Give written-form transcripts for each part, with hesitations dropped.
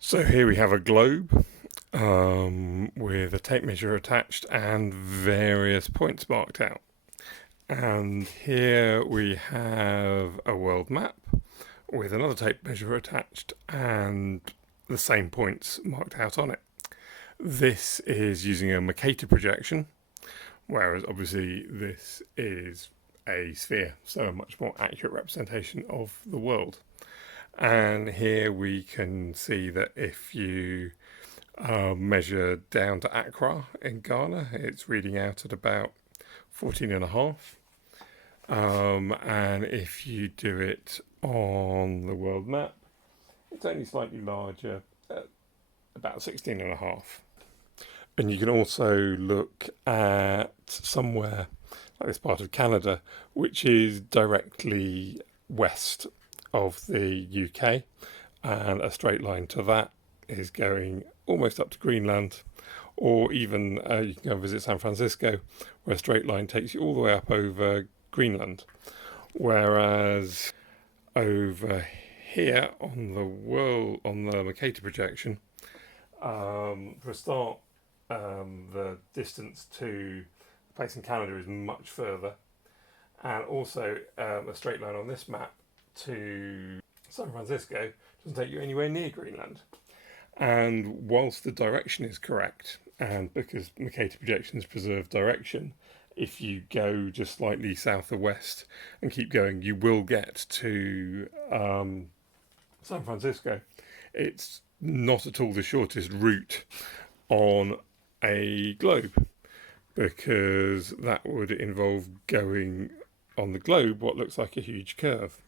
So here we have a globe with a tape measure attached and various points marked out. And here we have a world map with another tape measure attached and the same points marked out on it. This is using a Mercator projection, whereas obviously this is a sphere, so a much more accurate representation of the world. And here we can see that if you measure down to Accra in Ghana, it's reading out at about 14 and a half. And if you do it on the world map, it's only slightly larger at about 16 and a half. And you can also look at somewhere like this part of Canada, which is directly west of the UK, and a straight line to that is going almost up to Greenland, or even you can go and visit San Francisco, where a straight line takes you all the way up over Greenland. Whereas over here on the Mercator projection, for a start, the distance to the place in Canada is much further, and also a straight line on this map to San Francisco doesn't take you anywhere near Greenland. And whilst the direction is correct, and because Mercator projections preserve direction, if you go just slightly south or west and keep going, you will get to San Francisco. It's not at all the shortest route on a globe, because that would involve going on the globe what looks like a huge curve,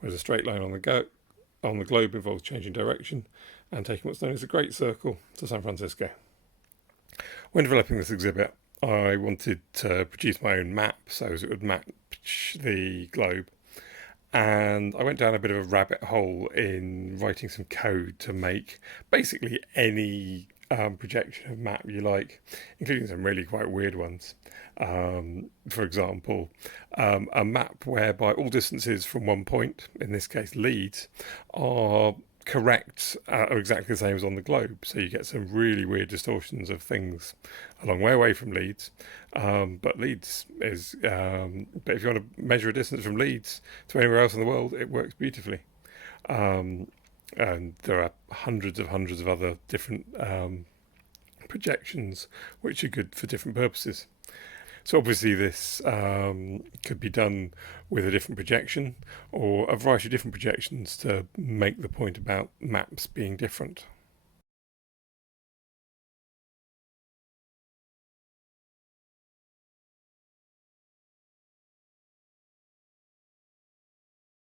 whereas a straight line on the globe involves changing direction and taking what's known as a Great Circle to San Francisco. When developing this exhibit, I wanted to produce my own map so as it would match the globe, and I went down a bit of a rabbit hole in writing some code to make basically any projection of map you like, including some really quite weird ones. For example, a map whereby all distances from one point, in this case Leeds, are correct or exactly the same as on the globe. So you get some really weird distortions of things a long way away from Leeds. But Leeds is, but if you want to measure a distance from Leeds to anywhere else in the world, it works beautifully. And there are hundreds of other different projections which are good for different purposes. So obviously this could be done with a different projection or a variety of different projections to make the point about maps being different.